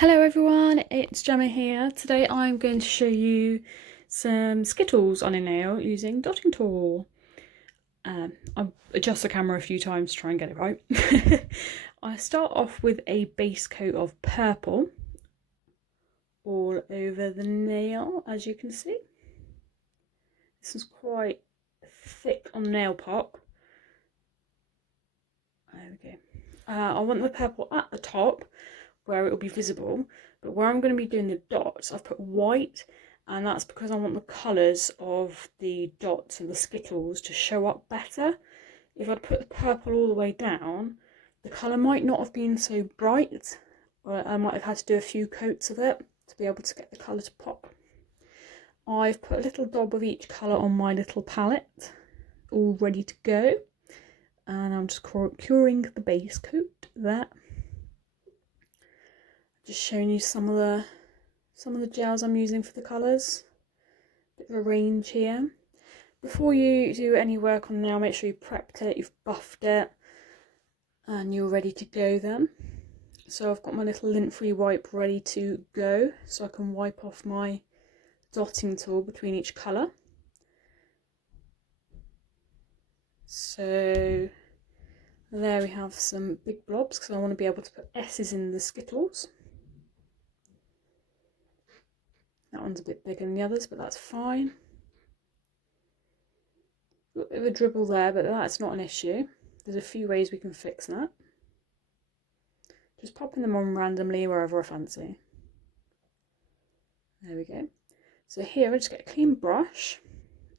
Hello everyone, it's Gemma here. Today I'm going to show you some Skittles on a nail using dotting tool. I'll adjust the camera a few times to try and get it right. I start off with a base coat of purple all over the nail, as you can see. This is quite thick on the nail pot. There we go. I want the purple at the top where it will be visible, but where I'm going to be doing the dots I've put white, and that's because I want the colours of the dots and the Skittles to show up better. If I'd put the purple all the way down, the colour might not have been so bright, or I might have had to do a few coats of it to be able to get the colour to pop. I've put a little dab of each colour on my little palette, all ready to go, and I'm just curing the base coat there. Just showing you some of the gels I'm using for the colours. Bit of a range here. Before you do any work on the nail, make sure you've prepped it, you've buffed it, and you're ready to go then. So I've got my little lint-free wipe ready to go, so I can wipe off my dotting tool between each colour. So there we have some big blobs, because I want to be able to put S's in the Skittles. That one's a bit bigger than the others, but that's fine. A bit of a dribble there, but that's not an issue. There's a few ways we can fix that. Just popping them on randomly wherever I fancy. There we go. So here I just get a clean brush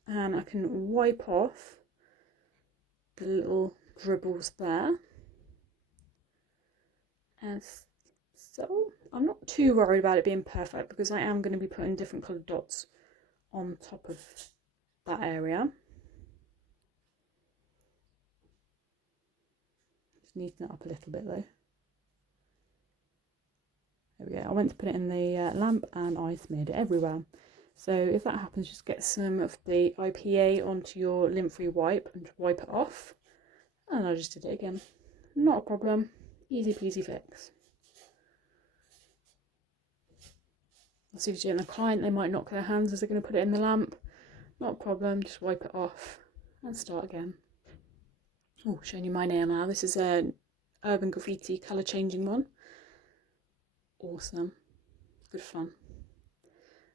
and I can wipe off the little dribbles there. And so I'm not too worried about it being perfect, because I am going to be putting different coloured dots on top of that area. Just neaten it up a little bit though. There we go. I went to put it in the lamp and I smeared it everywhere. So if that happens, just get some of the IPA onto your lint-free wipe and wipe it off. And I just did it again. Not a problem. Easy peasy fix. So if you're doing a client, they might knock their hands as they're going to put it in the lamp. Not a problem. Just wipe it off and start again. Oh, showing you my nail now. This is an Urban Graffiti colour changing one. Awesome. Good fun.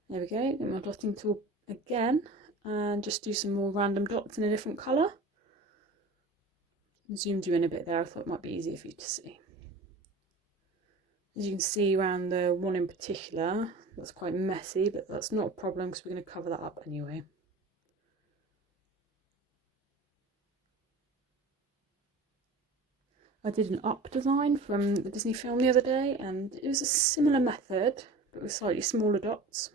There we go. Get my dotting tool again and just do some more random dots in a different colour. Zoomed you in a bit there. I thought it might be easier for you to see. As you can see around the one in particular, that's quite messy, but that's not a problem because we're going to cover that up anyway. I did an Up design from the Disney film the other day, and it was a similar method, but with slightly smaller dots.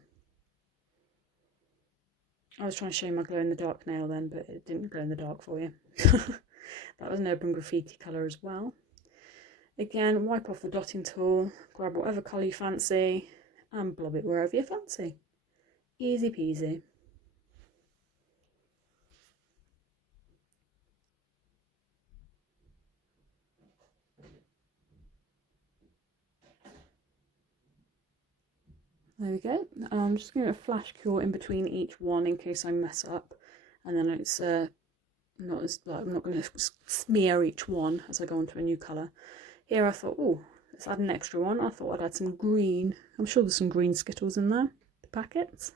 I was trying to show you my glow in the dark nail then, but it didn't glow in the dark for you. That was an Urban Graffiti colour as well. Again, wipe off the dotting tool, grab whatever colour you fancy, and blob it wherever you fancy. Easy peasy. There we go. I'm just going to flash cure in between each one in case I mess up, and then it's not as like, I'm not going to smear each one as I go on to a new colour. Here I thought, oh, let's add an extra one. I thought I'd add some green. I'm sure there's some green Skittles in there, the packets.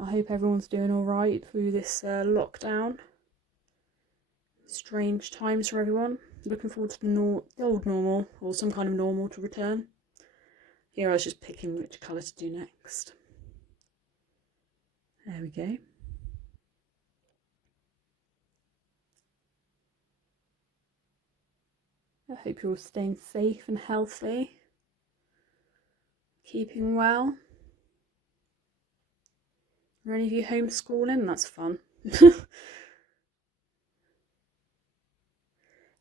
I hope everyone's doing all right through this lockdown. Strange times for everyone. Looking forward to the old normal, or some kind of normal to return. Here I was just picking which colour to do next. There we go. I hope you're all staying safe and healthy, keeping well. Are any of you homeschooling? That's fun.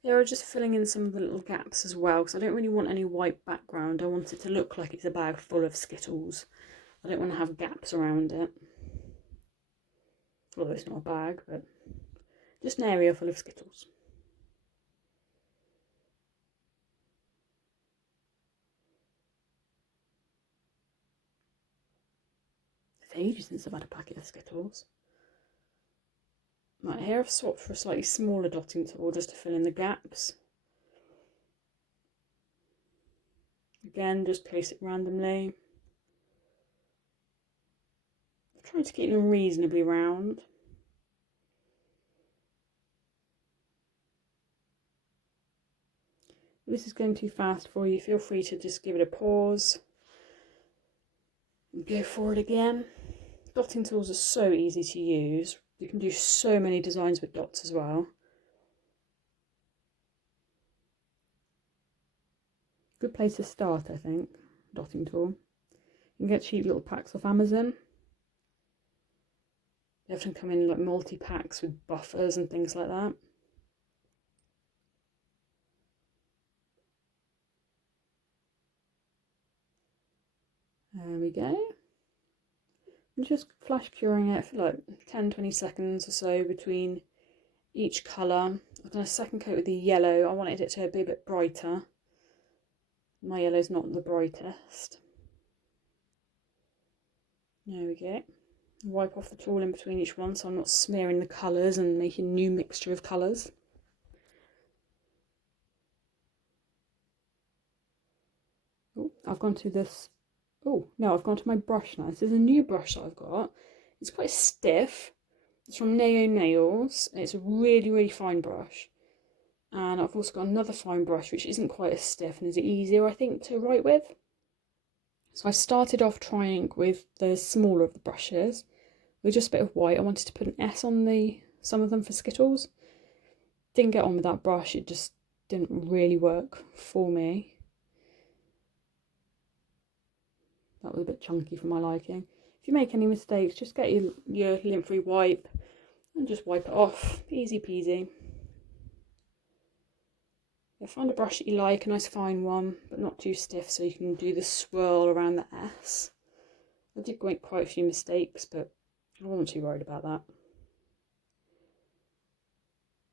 Yeah, I'm just filling in some of the little gaps as well, because I don't really want any white background. I want it to look like it's a bag full of Skittles. I don't want to have gaps around it. Although it's not a bag, but just an area full of Skittles. ages since I've had a packet of Skittles. Right, here I've swapped for a slightly smaller dotting tool just to fill in the gaps. Again, just place it randomly. I'm trying to keep them reasonably round. If this is going too fast for you, feel free to just give it a pause and go for it again. Dotting tools are so easy to use. You can do so many designs with dots as well. Good place to start, I think, dotting tool. You can get cheap little packs off Amazon. They often come in like multi-packs with buffers and things like that. There we go. I'm just flash curing it for like 10-20 seconds or so between each colour. I've done a second coat with the yellow. I wanted it to be a bit brighter. My yellow's not the brightest. There we go. Wipe off the tool in between each one so I'm not smearing the colours and making a new mixture of colours. Oh, I've gone to this. Oh, no, I've gone to my brush now. This is a new brush that I've got. It's quite stiff. It's from Nao Nails. It's a really, really fine brush. And I've also got another fine brush which isn't quite as stiff and is easier, I think, to write with. So I started off trying with the smaller of the brushes with just a bit of white. I wanted to put an S on some of them for Skittles. Didn't get on with that brush. It just didn't really work for me. That was a bit chunky for my liking. If you make any mistakes, just get your lint-free wipe and just wipe it off. Easy peasy. Yeah, find a brush that you like, a nice fine one, but not too stiff so you can do the swirl around the S. I did make quite a few mistakes, but I wasn't too worried about that.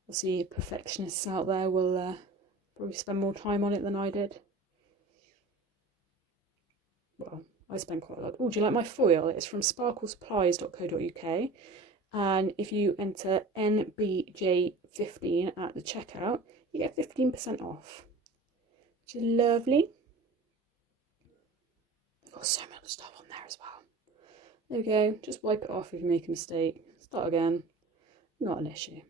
I'll see perfectionists out there will probably spend more time on it than I did. Well, I spent quite a lot. Oh, do you like my foil? It's from sparklesupplies.co.uk. And if you enter NBJ15 at the checkout, you get 15% off, which is lovely. I've got so much stuff on there as well. There we go. Just wipe it off if you make a mistake. Start again. Not an issue.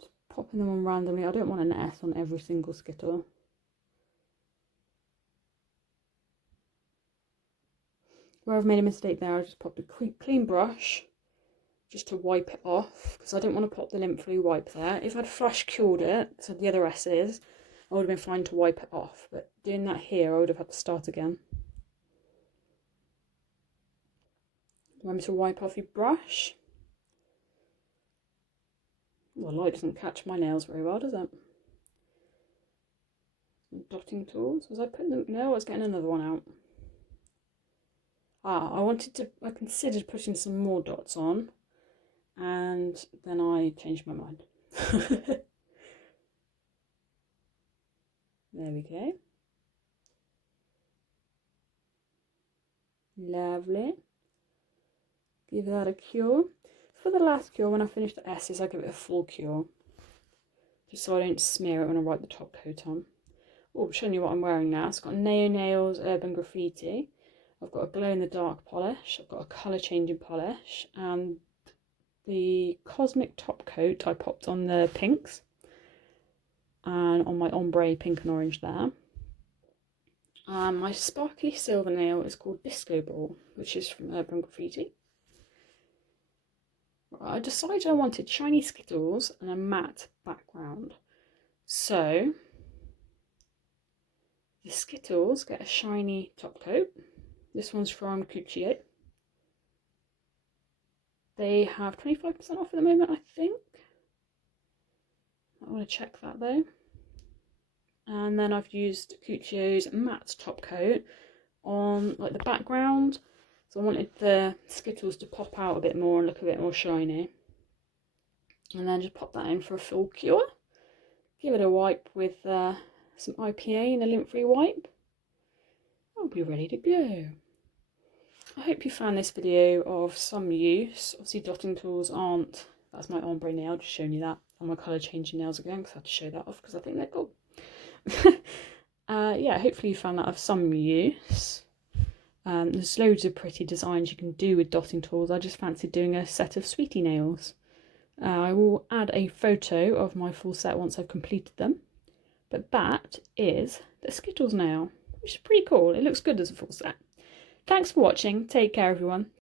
Just popping them on randomly. I don't want an S on every single Skittle. Where I've made a mistake there, I just popped a clean brush just to wipe it off because I didn't want to pop the lint-free wipe there. If I'd flash cured it, so the other S's, I would have been fine to wipe it off. But doing that here, I would have had to start again. Remember to wipe off your brush. Well, the light doesn't catch my nails very well, does it? Dotting tools. Was I putting them? No, I was getting another one out. I considered putting some more dots on, and then I changed my mind. There we go. Lovely. Give that a cure. For the last cure, when I finish the S's, I give it a full cure, just so I don't smear it when I write the top coat on. Oh, I'm showing you what I'm wearing now. It's got Nao Nails Urban Graffiti. I've got a glow-in-the-dark polish, I've got a colour-changing polish, and the Cosmic top coat I popped on the pinks, and on my ombre pink and orange there. My sparkly silver nail is called Disco Ball, which is from Urban Graffiti. I decided I wanted shiny Skittles and a matte background. So, the Skittles get a shiny top coat. This one's from Cuccio. They have 25% off at the moment, I think. I want to check that though. And then I've used Cuccio's matte top coat on like the background. So I wanted the Skittles to pop out a bit more and look a bit more shiny. And then just pop that in for a full cure. Give it a wipe with some IPA and a lint-free wipe, I'll be ready to go. I hope you found this video of some use. Obviously dotting tools aren't, that's my ombre nail, just showing you that. And my colour changing nails again because I had to show that off because I think they're cool. Yeah, hopefully you found that of some use. There's loads of pretty designs you can do with dotting tools. I just fancied doing a set of sweetie nails. I will add a photo of my full set once I've completed them. But that is the Skittles nail, which is pretty cool. It looks good as a full set. Thanks for watching. Take care, everyone.